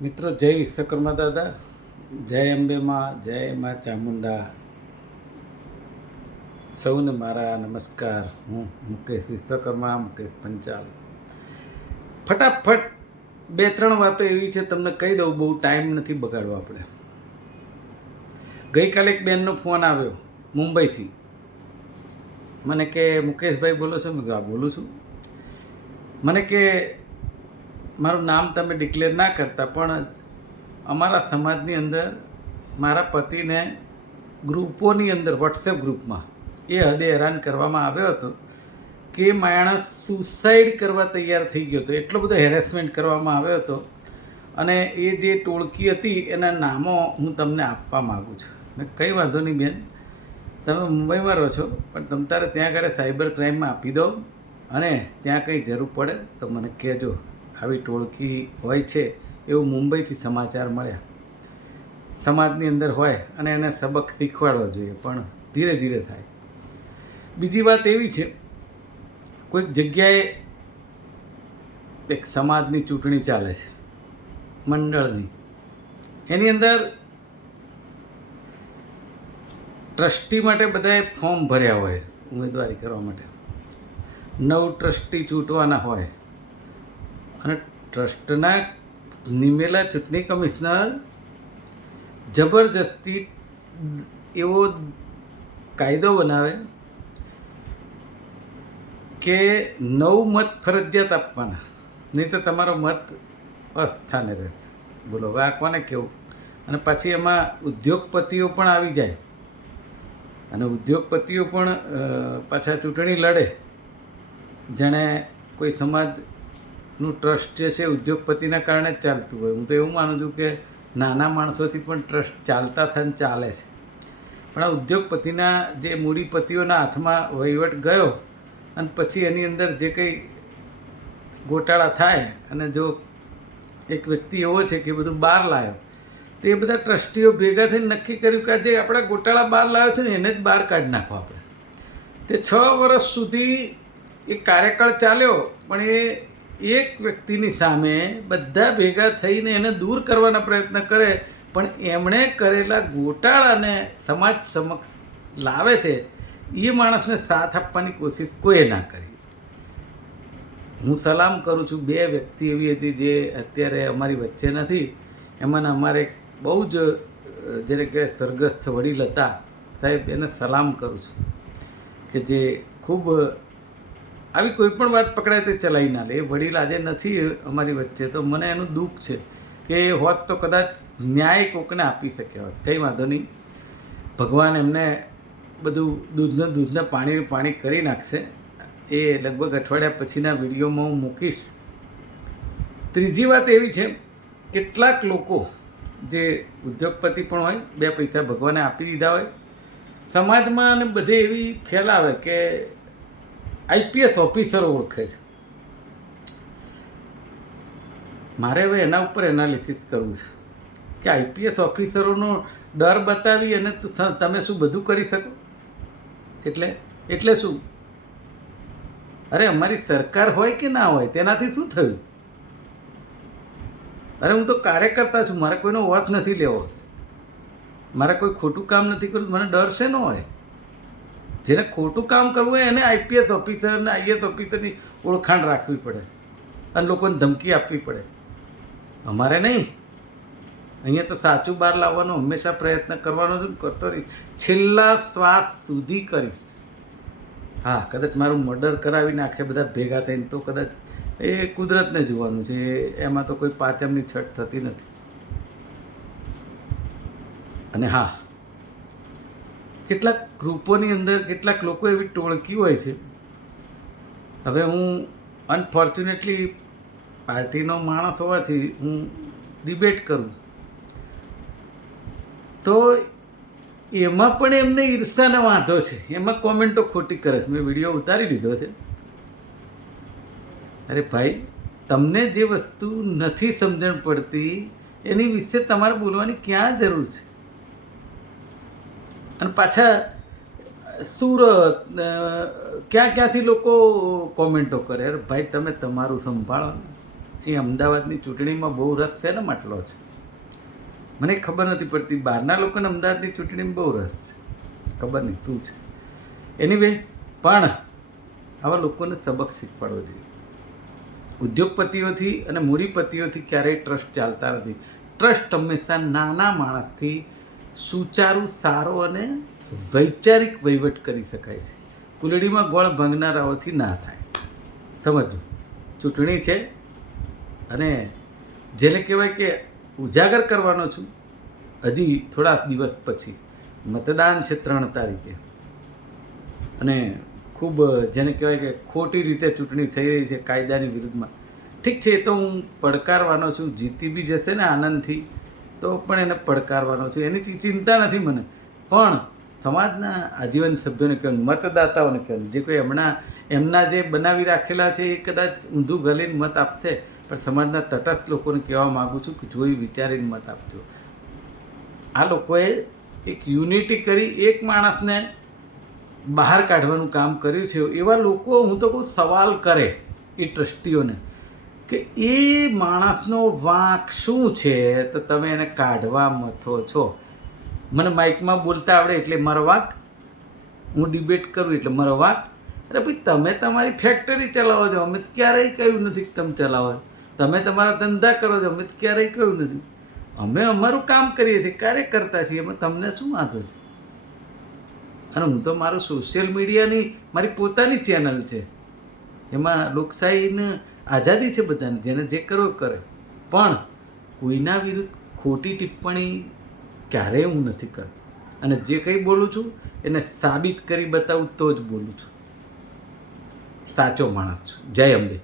મિત્રો, જય વિશ્વકર્મા દાદા, જય અંબે માં, જય માં ચામુંડા. સૌને મારા નમસ્કાર. હું મુકેશ વિશ્વકર્મા, મુકેશ પંચાલ. ફટાફટ બે ત્રણ વાતો એવી છે તમને કહી દઉં, બહુ ટાઈમ નથી બગાડવો આપણે. ગઈકાલે એક બેનનો ફોન આવ્યો મુંબઈથી. મને કે મુકેશભાઈ બોલો છો? મેં હા બોલું છું. મને કે મારું નામ તમે ડિક્લેર ના કરતા, પણ અમારા સમાજની અંદર મારા પતિને ગ્રુપોની અંદર વોટ્સએપ ગ્રુપમાં એ હદે હેરાન કરવામાં આવ્યો હતો કે માણસ સુસાઇડ કરવા તૈયાર થઈ ગયો હતો. એટલો બધો હેરેસમેન્ટ કરવામાં આવ્યો હતો. અને એ જે ટોળકી હતી એના નામો હું તમને આપવા માગું છું. મેં કંઈ વાંધો નહીં બેન, તમે મુંબઈમાં રહો છો, પણ તમ તારે ત્યાં આગળ સાયબર ક્રાઇમમાં આપી દો, અને ત્યાં કંઈ જરૂર પડે તો મને કહેજો. આવી ટોળકી હોય છે એવું મુંબઈથી સમાચાર મળ્યા. સમાજની અંદર હોય અને એને સબક શીખવાડવો જોઈએ, પણ ધીરે ધીરે થાય. બીજી વાત એવી છે, કોઈક જગ્યાએ એક સમાજની ચૂંટણી ચાલે છે, મંડળની. એની અંદર ટ્રસ્ટી માટે બધાએ ફોર્મ ભર્યા હોય ઉમેદવારી કરવા માટે. 9 ટ્રસ્ટી ચૂંટવાના હોય, અને ટ્રસ્ટના નિમેલા ચૂંટણી કમિશનર જબરજસ્તી એવો કાયદો બનાવે કે 9 મત ફરજિયાત આપવાના, નહીં તો તમારો મત અસ્થાને રહેશે. બોલો હવે આ કોને કેવું? અને પછી એમાં ઉદ્યોગપતિઓ પણ આવી જાય, અને ઉદ્યોગપતિઓ પણ પાછા ચૂંટણી લડે. જેણે કોઈ સમાજનું ટ્રસ્ટ જે છે ઉદ્યોગપતિના કારણે જ ચાલતું હોય. હું તો એવું માનું છું કે નાના માણસોથી પણ ટ્રસ્ટ ચાલતા થઈને ચાલે છે, પણ આ ઉદ્યોગપતિના જે મૂડીપતિઓના હાથમાં વહીવટ ગયો, અને પછી એની અંદર જે કંઈ ગોટાળા થાય, અને જો એક વ્યક્તિ એવો છે કે બધું બહાર લાવ્યો, તો એ બધા ટ્રસ્ટીઓ ભેગા થઈને નક્કી કર્યું કે જે આપણા ગોટાળા બહાર લાવ્યો છે ને એને જ બહાર કાઢી નાખો આપણે. તે 6 વર્ષ સુધી એ કાર્યકાળ ચાલ્યો, પણ એ એક વ્યક્તિની સામે બધા ભેગા થઈને એને દૂર કરવાના પ્રયત્ન કરે, પણ એમણે કરેલા ગોટાળાને સમાજ સમક્ષ લાવે છે. એ માણસને સાથ આપવાની કોશિશ કોઈએ ના કરી. હું સલામ કરું છું. 2 વ્યક્તિ એવી હતી જે અત્યારે અમારી વચ્ચે નથી. એમાં અમારે બહુ જ જેને કે સ્વર્ગસ્થ વડીલ હતા સાહેબ, એને સલામ કરું છું કે જે ખૂબ આવી કોઈ પણ વાત પકડાય તે ચલાવી ના લે. એ વડીલ આજે નથી અમારી વચ્ચે, તો મને એનું દુઃખ છે કે હોત તો કદાચ ન્યાય કોકને આપી શક્યા હોત. કંઈ વાંધો નહીં, ભગવાન એમને બધું દૂધને પાણી કરી નાખશે. એ લગભગ અઠવાડિયા પછીના વિડીયોમાં હું મૂકીશ. ત્રીજી વાત એવી છે, કેટલાક લોકો જે ઉદ્યોગપતિ પણ હોય, 2 પૈસા ભગવાને આપી દીધા હોય, સમાજમાં અને બધે એવી ફેલાવે કે આઈપીએસ ઓફિસરો ઓળખે છે. મારે હવે એના ઉપર એનાલિસિસ કરવું છે કે આઈપીએસ ઓફિસરોનો ડર બતાવી અને તમે શું બધું કરી શકો? એટલે શું? અરે અમારી સરકાર હોય કે ના હોય, તેનાથી શું થયું? અરે હું તો કાર્યકર્તા છું, મારે કોઈનો વોચ નથી લેવો, મારે કોઈ ખોટું કામ નથી કરવું, મને ડર છે ન હોય. જેને ખોટું કામ કરવું હોય એને આઈપીએસ ઓફિસર અને આઈએસ ઓફિસરની ઓળખાણ રાખવી પડે અને લોકોને ધમકી આપવી પડે. અમારે નહીં. અહીંયા તો સાચું બહાર લાવવાનો હંમેશા પ્રયત્ન કરવાનો છું, કરતો રહીશ, છેલ્લા શ્વાસ સુધી કરીશ. હા, કદાચ મારું મર્ડર કરાવી નાખે બધા ભેગા થઈને તો કદાચ એ કુદરતને જોવાનું છે, એમાં તો કોઈ પાચમની છટ થતી નથી. અને હા, કેટલાક ગ્રુપોની અંદર કેટલાક લોકો એવી ટોળકી હોય છે. હવે હું અનફોર્ચ્યુનેટલી પાર્ટીનો માણસ હોવાથી હું ડિબેટ કરું, તો એમાં પણ એમને ઈર્ષાને વાંધો છે, એમાં કોમેન્ટો ખોટી કરે છે. મેં વિડીયો ઉતારી લીધો છે. અરે ભાઈ, તમને જે વસ્તુ નથી સમજણ પડતી એની વિશે તમારે બોલવાની ક્યાં જરૂર છે? અને પાછા સુરત ક્યાંથી લોકો કોમેન્ટો કરે. અરે ભાઈ, તમે તમારું સંભાળો. એ અમદાવાદની ચૂંટણીમાં બહુ રસ છે ને માટલો છે. મને ખબર નથી પડતી, બહારના લોકોને અમદાવાદની ચૂંટણીમાં બહુ રસ છે, ખબર નહીં શું છે. એનીવે, પણ આવા લોકોને સબક શીખવાડવો જોઈએ. ઉદ્યોગપતિઓથી અને મૂડીપતિઓથી ક્યારેય ટ્રસ્ટ ચાલતા નથી. ટ્રસ્ટ હંમેશા નાના માણસથી સુચારું, સારો અને વૈચારિક વહીવટ કરી શકાય છે. કુલડીમાં ગોળ ભાંગનારાઓથી ના થાય. સમજો, ચૂંટણી છે અને જેને કહેવાય કે ઉજાગર કરવાનો છું. હજી થોડા દિવસ પછી મતદાન છે 3 તારીખે, અને ખૂબ જેને કહેવાય કે ખોટી રીતે ચૂંટણી થઈ રહી છે કાયદાની વિરુદ્ધમાં. ઠીક છે, એ તો હું પડકારવાનો છું. જીતી બી જશે ને આનંદથી, તો પણ એને પડકારવાનો છું, એની ચિંતા નથી મને. પણ સમાજના આજીવન સભ્યોને કહેવાનું, મતદાતાઓને કહેવાનું, જે કોઈ હમણાં એમના જે બનાવી રાખેલા છે એ કદાચ ઊંધું ગલીને મત આપશે, પણ સમાજના તટસ્થ લોકોને કહેવા માગું છું કે જોઈ વિચારીને મત આપજો. આ લોકોએ એક યુનિટી કરી એક માણસને બહાર કાઢવાનું કામ કર્યું છે. એવા લોકો હું તો કહું સવાલ કરે એ ટ્રસ્ટીઓને કે એ માણસનો વાંક શું છે તો તમે એને કાઢવા મથો છો. મને માઇકમાં બોલતા આવડે એટલે મારો વાંક, હું ડિબેટ કરું એટલે મારો વાંક. અરે ભાઈ, તમે તમારી ફેક્ટરી ચલાવો છો, અમે ક્યારેય કહ્યું નથી કે તમે ચલાવો. તમે તમારા ધંધા કરો છો, અમે ક્યારેય કહ્યું નથી. અમે અમારું કામ કરીએ છીએ, કાર્ય કરતા છીએ, એમાં તમને શું વાંધો છે? અને હું તો મારું સોશિયલ મીડિયાની મારી પોતાની ચેનલ છે, એમાં લોકશાહીની આઝાદી છે બધાને, જેને જે કરવો કરે. પણ કોઈના વિરુદ્ધ ખોટી ટિપ્પણી ક્યારેય હું નથી કરતો. અને જે કંઈ બોલું છું એને સાબિત કરી બતાવું તો જ બોલું છું. સાચો માણસ છું. જય અંબે.